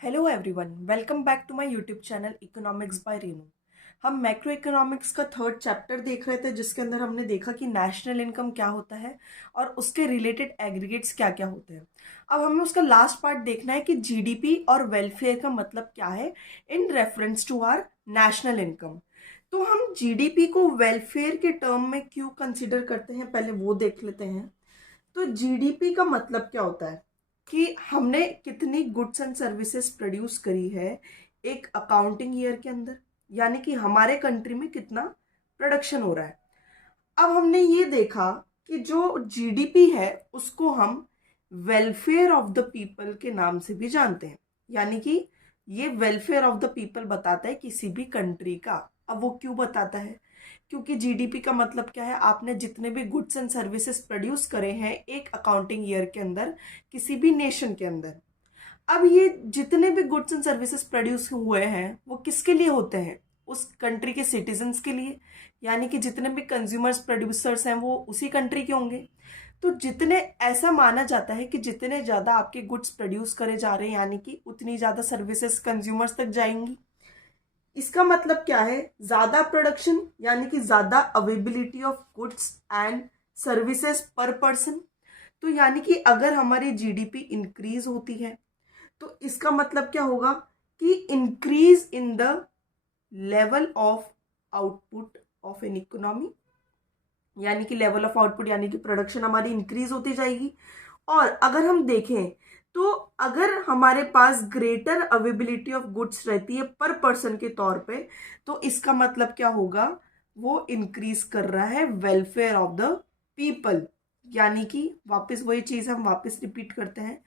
Hello everyone, welcome back to my YouTube channel economics by Renu. हम macro economics का third chapter देख रहे थे, जिसके अंदर हमने देखा कि नेशनल इनकम क्या होता है और उसके रिलेटेड एग्रीगेट्स क्या क्या होते हैं। अब हमें उसका लास्ट पार्ट देखना है कि जीडीपी और वेलफेयर का मतलब क्या है in reference to our national income. तो हम जीडीपी को वेलफेयर के टर्म में क्यों कंसिडर करते हैं, पहले वो देख लेते हैं। तो जीडीपी का मतलब क्या होता है कि हमने कितनी गुड्स एंड सर्विसेज प्रोड्यूस करी है एक अकाउंटिंग ईयर के अंदर, यानी कि हमारे कंट्री में कितना प्रोडक्शन हो रहा है। अब हमने ये देखा कि जो जीडीपी है उसको हम वेलफेयर ऑफ द पीपल के नाम से भी जानते हैं, यानी कि ये वेलफेयर ऑफ द पीपल बताता है किसी भी कंट्री का। अब वो क्यों बताता है? क्योंकि जीडीपी का मतलब क्या है, आपने जितने भी गुड्स एंड सर्विसेज प्रोड्यूस करे हैं एक अकाउंटिंग ईयर के अंदर किसी भी नेशन के अंदर। अब ये जितने भी गुड्स एंड सर्विसेज प्रोड्यूस हुए हैं वो किसके लिए होते हैं? उस कंट्री के सिटीजन्स के लिए, यानी कि जितने भी कंज्यूमर्स प्रोड्यूसर्स हैं वो उसी कंट्री के होंगे। तो जितने ऐसा माना जाता है कि जितने ज़्यादा आपके गुड्स प्रोड्यूस करे जा रहे हैं, यानी कि उतनी ज़्यादा सर्विसेज कंज्यूमर्स तक जाएंगी। इसका मतलब क्या है? ज़्यादा प्रोडक्शन यानी कि ज़्यादा availability of goods and services पर पर्सन। तो यानी कि अगर हमारी जीडीपी इंक्रीज होती है तो इसका मतलब क्या होगा कि increase in the level of output of an economy, यानी कि लेवल ऑफ आउटपुट यानी कि प्रोडक्शन हमारी इंक्रीज होती जाएगी। और अगर हम देखें तो अगर हमारे पास ग्रेटर अवेबिलिटी ऑफ गुड्स रहती है पर पर्सन के तौर पे, तो इसका मतलब क्या होगा? वो इंक्रीज कर रहा है वेलफेयर ऑफ द पीपल। यानी कि वापस वही चीज हम वापस रिपीट करते हैं।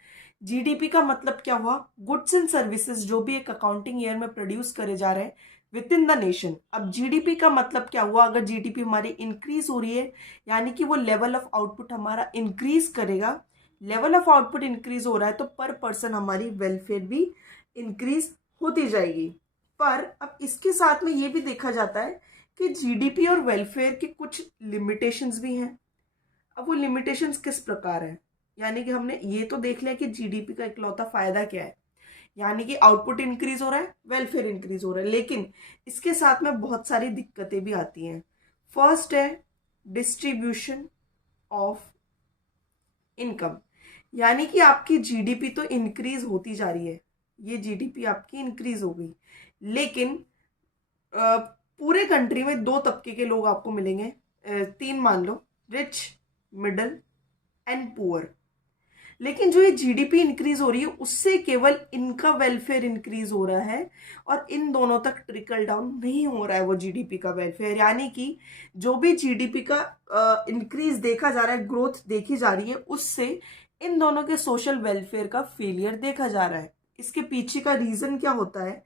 जीडीपी का मतलब क्या हुआ? गुड्स एंड सर्विसेज जो भी एक अकाउंटिंग ईयर में प्रोड्यूस करे जा रहे हैं विद इन द नेशन। अब जीडीपी का मतलब क्या हुआ? अगर जीडीपी हमारी इंक्रीज हो रही है यानी कि वो लेवल ऑफ आउटपुट हमारा इंक्रीज करेगा। लेवल ऑफ आउटपुट इंक्रीज हो रहा है तो पर पर्सन हमारी वेलफेयर भी इंक्रीज होती जाएगी। पर अब इसके साथ में ये भी देखा जाता है कि जीडीपी और वेलफेयर के कुछ लिमिटेशंस भी हैं। अब वो लिमिटेशंस किस प्रकार है? यानी कि हमने ये तो देख लिया कि जीडीपी का इकलौता फायदा क्या है, यानी कि आउटपुट इंक्रीज हो रहा है, वेलफेयर इंक्रीज हो रहा है। लेकिन इसके साथ में बहुत सारी दिक्कतें भी आती हैं। फर्स्ट है डिस्ट्रीब्यूशन ऑफ इनकम, यानी कि आपकी जीडीपी तो इंक्रीज होती जा रही है, ये जीडीपी आपकी इंक्रीज हो गई, लेकिन पूरे कंट्री में दो तबके के लोग आपको मिलेंगे, तीन मान लो, रिच, मिडल एंड पुअर। लेकिन जो ये जीडीपी इंक्रीज हो रही है उससे केवल इनका वेलफेयर इंक्रीज हो रहा है और इन दोनों तक ट्रिकल डाउन नहीं हो रहा है वो जीडीपी का वेलफेयर। यानी कि जो भी जीडीपी का इंक्रीज देखा जा रहा है, ग्रोथ देखी जा रही है, उससे इन दोनों के सोशल वेलफेयर का फेलियर देखा जा रहा है। इसके पीछे का रीजन क्या होता है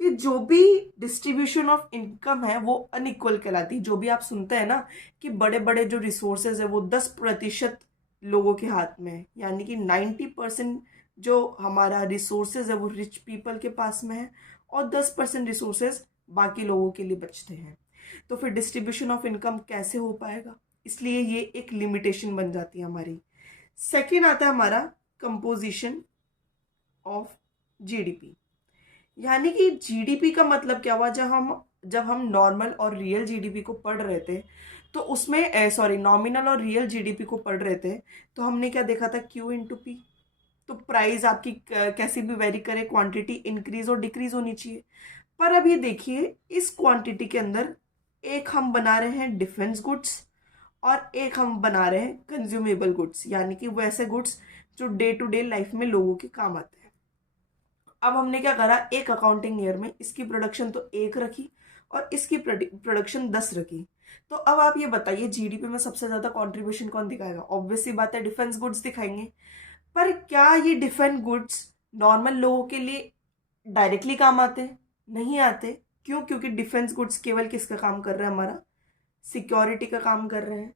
कि जो भी डिस्ट्रीब्यूशन ऑफ इनकम है वो अनइक्वल कहलाती है। जो भी आप सुनते हैं ना कि बड़े बड़े जो रिसोर्सेज है वो 10% लोगों के हाथ में है, यानी कि 90% जो हमारा रिसोर्सेज है वो रिच पीपल के पास में है और 10% रिसोर्सेज बाकी लोगों के लिए बचते हैं। तो फिर डिस्ट्रीब्यूशन ऑफ इनकम कैसे हो पाएगा? इसलिए ये एक लिमिटेशन बन जाती है हमारी। सेकेंड आता है हमारा कंपोजिशन ऑफ जीडीपी, यानी कि जीडीपी का मतलब क्या हुआ? जब हम नॉर्मल और रियल जीडीपी को पढ़ रहे थे तो उसमें नॉमिनल और रियल जीडीपी को पढ़ रहे थे तो हमने क्या देखा था? Q into P. तो प्राइस आपकी कैसी भी वेरी करे, क्वांटिटी इंक्रीज और डिक्रीज होनी चाहिए। पर अब ये देखिए, इस क्वांटिटी के अंदर एक हम बना रहे हैं डिफेंस गुड्स और एक हम बना रहे हैं कंज्यूमेबल गुड्स, यानी कि वैसे गुड्स जो डे टू डे लाइफ में लोगों के काम आते हैं। अब हमने क्या करा? एक अकाउंटिंग ईयर में इसकी प्रोडक्शन तो एक रखी और इसकी प्रोडक्शन 10 रखी। तो अब आप ये बताइए जीडीपी में सबसे ज्यादा कंट्रीब्यूशन कौन दिखाएगा? ऑब्वियस सी बात है, डिफेंस गुड्स दिखाएंगे। पर क्या ये डिफेंस गुड्स नॉर्मल लोगों के लिए डायरेक्टली काम आते हैं? नहीं आते। क्यों? क्योंकि डिफेंस गुड्स केवल किसका काम कर रहे हैं? हमारा सिक्योरिटी का काम कर रहे हैं।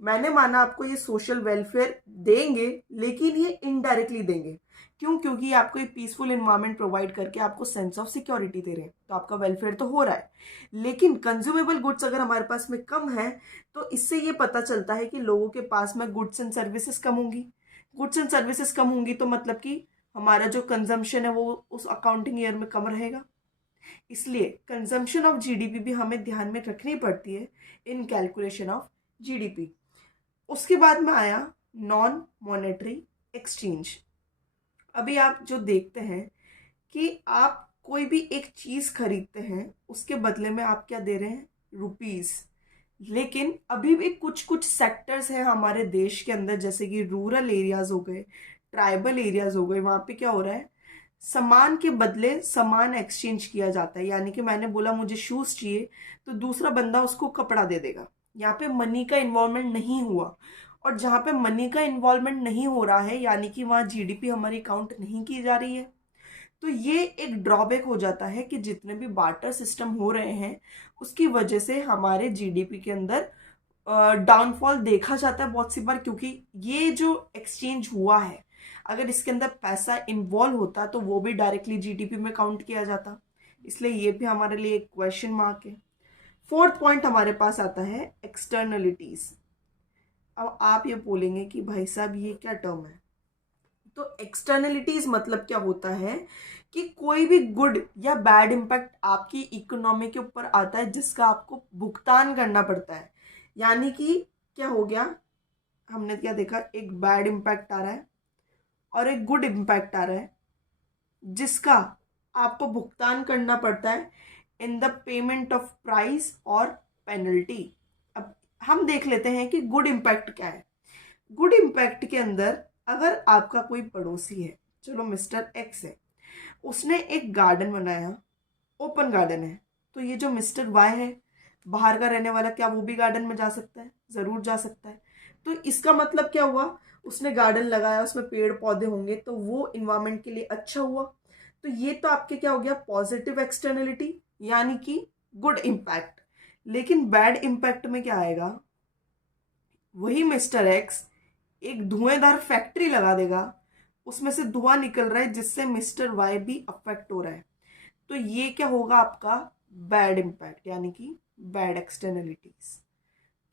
मैंने माना आपको ये सोशल वेलफेयर देंगे, लेकिन ये इनडायरेक्टली देंगे। क्यों? क्योंकि आपको एक पीसफुल एनवायरनमेंट प्रोवाइड करके आपको सेंस ऑफ सिक्योरिटी दे रहे हैं, तो आपका वेलफेयर तो हो रहा है। लेकिन कंज्यूमेबल गुड्स अगर हमारे पास में कम है तो इससे ये पता चलता है कि लोगों के पास में गुड्स एंड सर्विसेज कम होंगी। गुड्स एंड सर्विसेज कम होंगी तो मतलब कि हमारा जो कंजम्पशन है वो उस अकाउंटिंग ईयर में कम रहेगा। इसलिए कंजम्पशन ऑफ जीडीपी भी हमें ध्यान में रखनी पड़ती है इन कैलकुलेशन ऑफ जीडीपी। उसके बाद में आया नॉन मॉनेटरी एक्सचेंज। अभी आप जो देखते हैं कि आप कोई भी एक चीज खरीदते हैं, उसके बदले में आप क्या दे रहे हैं, रुपीस। लेकिन अभी भी कुछ कुछ सेक्टर्स हैं हमारे देश के अंदर, जैसे कि रूरल एरियाज हो गए, ट्राइबल एरियाज हो गए, वहां पे क्या हो रहा है, सामान के बदले सामान एक्सचेंज किया जाता है। यानी कि मैंने बोला मुझे शूज चाहिए, तो दूसरा बंदा उसको कपड़ा दे देगा। यहाँ पे मनी का इन्वॉल्वमेंट नहीं हुआ। और जहाँ पे मनी का इन्वॉल्वमेंट नहीं हो रहा है, यानी कि वहाँ जीडीपी हमारी काउंट नहीं की जा रही है। तो ये एक ड्रॉबैक हो जाता है कि जितने भी बार्टर सिस्टम हो रहे हैं, उसकी वजह से हमारे जीडीपी के अंदर डाउनफॉल देखा जाता है बहुत सी बार। क्योंकि ये जो एक्सचेंज हुआ है, अगर इसके अंदर पैसा इन्वॉल्व होता तो वो भी डायरेक्टली जीडीपी में काउंट किया जाता। इसलिए ये भी हमारे लिए एक क्वेश्चन मार्क है। फोर्थ पॉइंट हमारे पास आता है एक्सटर्नलिटीज। अब आप ये बोलेंगे कि भाई साहब ये क्या टर्म है। तो एक्सटर्नलिटीज मतलब क्या होता है कि कोई भी गुड या बैड इम्पैक्ट आपकी इकोनॉमी के ऊपर आता है जिसका आपको भुगतान करना पड़ता है। यानी कि क्या हो गया, हमने क्या देखा, एक बैड इम्पैक्ट आ रहा है और एक गुड इम्पैक्ट आ रहा है जिसका आपको भुगतान करना पड़ता है in the payment of price और पेनल्टी। अब हम देख लेते हैं कि गुड इम्पैक्ट क्या है। गुड इम्पैक्ट के अंदर अगर आपका कोई पड़ोसी है, चलो मिस्टर एक्स है, उसने एक गार्डन बनाया, ओपन गार्डन है, तो ये जो मिस्टर वाई है, बाहर का रहने वाला, क्या वो भी गार्डन में जा सकता है? जरूर जा सकता है। तो इसका मतलब क्या हुआ, उसने गार्डन लगाया, उसमें पेड़ पौधे होंगे तो वो इन्वायरमेंट के लिए अच्छा हुआ। तो ये तो आपके क्या हो गया, पॉजिटिव एक्सटर्नलिटी, यानी कि गुड इम्पैक्ट। लेकिन बैड इम्पैक्ट में क्या आएगा, वही मिस्टर एक्स एक धुएंधार फैक्ट्री लगा देगा, उसमें से धुआं निकल रहा है जिससे मिस्टर वाई भी अफेक्ट हो रहा है। तो ये क्या होगा आपका बैड इम्पैक्ट, यानी कि बैड एक्सटर्नलिटीज।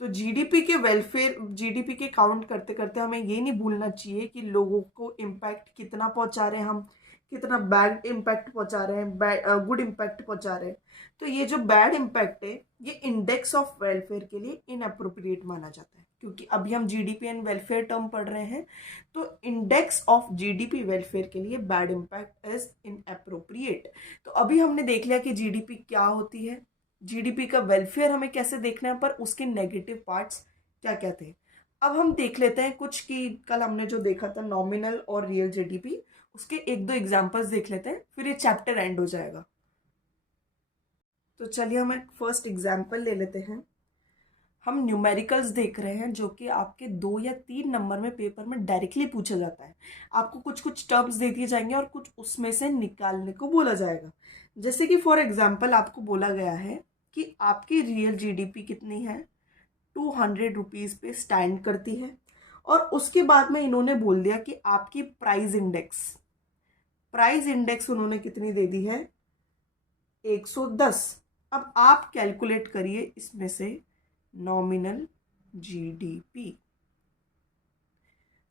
तो जीडीपी के वेलफेयर, जीडीपी के काउंट करते करते हमें ये नहीं भूलना चाहिए कि लोगों को इम्पैक्ट कितना पहुंचा रहे हैं हम, कितना बैड इम्पैक्ट पहुंचा रहे हैं, गुड इम्पैक्ट पहुंचा रहे हैं। तो ये जो बैड इम्पैक्ट है, ये इंडेक्स ऑफ वेलफेयर के लिए इनअप्रोप्रिएट माना जाता है। क्योंकि अभी हम जीडीपी एंड वेलफेयर टर्म पढ़ रहे हैं, तो इंडेक्स ऑफ जीडीपी वेलफेयर के लिए बैड इम्पैक्ट इज इनअप्रोप्रिएट। तो अभी हमने देख लिया कि जीडीपी क्या होती है, जीडीपी का वेलफेयर हमें कैसे देखना है, पर उसके नेगेटिव पार्ट्स क्या क्या थे। अब हम देख लेते हैं कुछ कि कल हमने जो देखा था नॉमिनल और रियल जीडीपी, उसके एक दो एग्जांपल्स देख लेते हैं, फिर ये चैप्टर एंड हो जाएगा। तो चलिए हम एक फर्स्ट एग्जांपल ले लेते हैं। हम न्यूमेरिकल्स देख रहे हैं जो कि आपके 2 या 3 नंबर में पेपर में डायरेक्टली पूछा जाता है। आपको कुछ कुछ टर्म्स दे दिए जाएंगे और कुछ उसमें से निकालने को बोला जाएगा। जैसे कि फॉर एग्जाम्पल आपको बोला गया है कि आपकी रियल जीडीपी कितनी है, 200 रुपीज पे स्टैंड करती है। और उसके बाद में इन्होंने बोल दिया कि आपकी प्राइस इंडेक्स उन्होंने कितनी दे दी है, 110। अब आप कैलकुलेट करिए इसमें से नॉमिनल जीडीपी।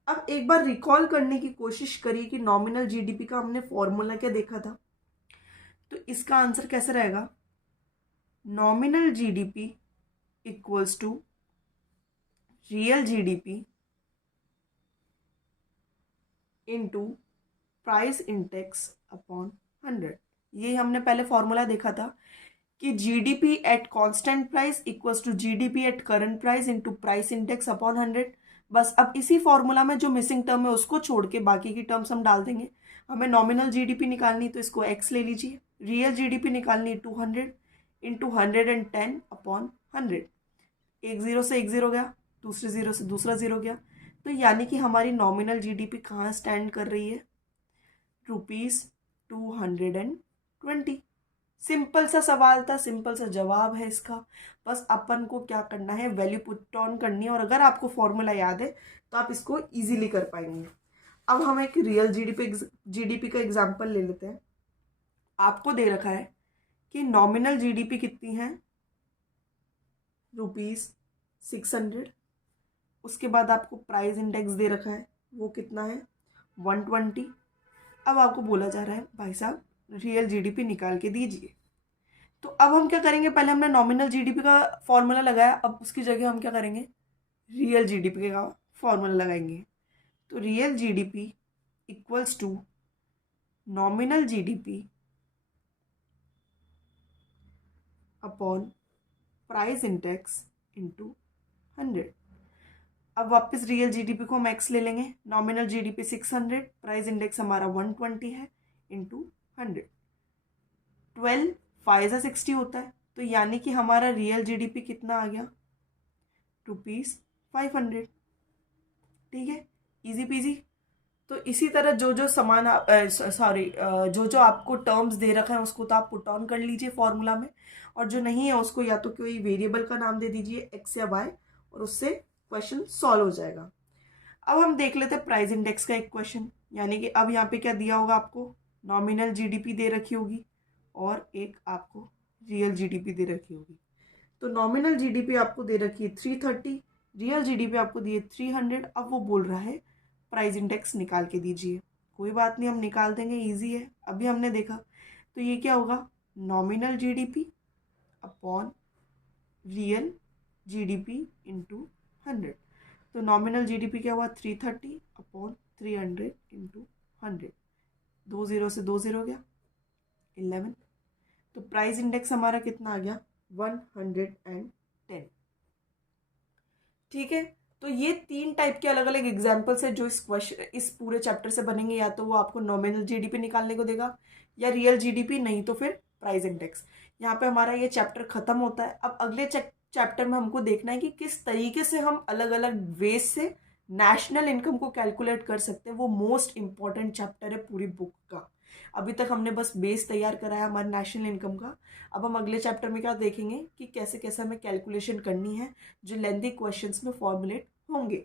अब एक बार रिकॉल करने की कोशिश करिए कि नॉमिनल जीडीपी का हमने फॉर्मूला क्या देखा था। तो इसका आंसर कैसे रहेगा, nominal GDP equals to real GDP into price index upon 100। ये हमने पहले फॉर्मूला देखा था कि GDP at constant price equals to GDP at current price into price index upon 100। बस अब इसी फॉर्मूला में जो मिसिंग टर्म है उसको छोड़ के बाकी की टर्म्स हम डाल देंगे। हमें नॉमिनल जीडीपी निकालनी तो इसको एक्स ले लीजिए, रियल जीडीपी निकालनी 200 इंटू 110 अपॉन 100। एक जीरो से एक जीरो गया, दूसरे जीरो से दूसरा जीरो गया। तो यानी कि हमारी नॉमिनल जीडीपी कहाँ स्टैंड कर रही है, ₹220। सिंपल सा सवाल था, सिंपल सा जवाब है इसका। बस अपन को क्या करना है, वैल्यू पुट ऑन करनी है। और अगर आपको फॉर्मूला याद है तो आप इसको इजीली कर पाएंगे। अब हम एक रियल जीडीपी का एग्जांपल ले लेते हैं। आपको दे रखा है कि नॉमिनल जीडीपी कितनी है, ₹600। उसके बाद आपको प्राइस इंडेक्स दे रखा है, वो कितना है, 120। अब आपको बोला जा रहा है भाई साहब रियल जीडीपी निकाल के दीजिए। तो अब हम क्या करेंगे, पहले हमने नॉमिनल जीडीपी का फॉर्मूला लगाया, अब उसकी जगह हम क्या करेंगे, रियल जीडीपी का फॉर्मूला लगाएंगे। तो real GDP equals to nominal GDP upon price index into 100। अब वापस रियल जीडीपी को हम एक्स ले लेंगे, नॉमिनल जीडीपी 600, प्राइस इंडेक्स हमारा 120 है, इंटू 100। 12 5 60 होता है, तो यानी कि हमारा रियल जीडीपी कितना आ गया, ₹500। ठीक है, इजी पीजी। तो इसी तरह जो जो सामान जो जो आपको टर्म्स दे रखा है उसको तो आप पुट ऑन कर लीजिए फॉर्मूला में, और जो नहीं है उसको या तो कोई वेरिएबल का नाम दे दीजिए एक्स या वाई, और उससे क्वेश्चन सॉल्व हो जाएगा। अब हम देख लेते हैं प्राइस इंडेक्स का एक क्वेश्चन, यानी कि अब यहाँ पे क्या दिया होगा आपको, नॉमिनल जीडीपी दे रखी होगी और एक आपको रियल जीडीपी दे रखी होगी। तो नॉमिनल जीडीपी आपको दे रखी है 330, रियल जीडीपी आपको दी है 300। अब वो बोल रहा है प्राइस इंडेक्स निकाल के दीजिए। कोई बात नहीं, हम निकाल देंगे, इजी है, अभी हमने देखा। तो ये क्या होगा, nominal GDP upon real GDP into 100। तो नॉमिनल जीडीपी क्या हुआ, 330 अपॉन 300 इंटू 100। 2 0 से 2 0 गया, 11। तो प्राइस इंडेक्स हमारा कितना आ गया, 110। ठीक है, तो ये 3 टाइप के अलग अलग एग्जाम्पल्स है जो इस पूरे चैप्टर से बनेंगे। या तो वो आपको नॉमिनल जीडीपी निकालने को देगा, या रियल जीडीपी, नहीं तो फिर प्राइस इंडेक्स। यहाँ पे हमारा ये चैप्टर खत्म होता है। अब अगले चैप्टर में हमको देखना है कि किस तरीके से हम अलग अलग वेज से नेशनल इनकम को कैलकुलेट कर सकते हैं। वो मोस्ट इंपॉर्टेंट चैप्टर है पूरी बुक का। अभी तक हमने बस बेस तैयार करा है हमारे नेशनल इनकम का। अब हम अगले चैप्टर में क्या देखेंगे कि कैसे कैसे हमें कैलकुलेशन करनी है, जो लेंथी क्वेश्चंस में फॉर्मुलेट होंगे।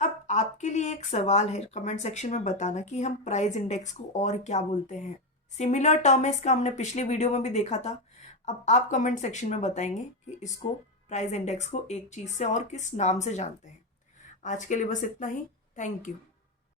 अब आपके लिए एक सवाल है, कमेंट सेक्शन में बताना कि हम प्राइस इंडेक्स को और क्या बोलते हैं। सिमिलर टर्म है इसका, हमने पिछले वीडियो में भी देखा था। अब आप कमेंट सेक्शन में बताएंगे कि इसको प्राइस इंडेक्स को एक चीज़ से और किस नाम से जानते हैं। आज के लिए बस इतना ही। Thank you.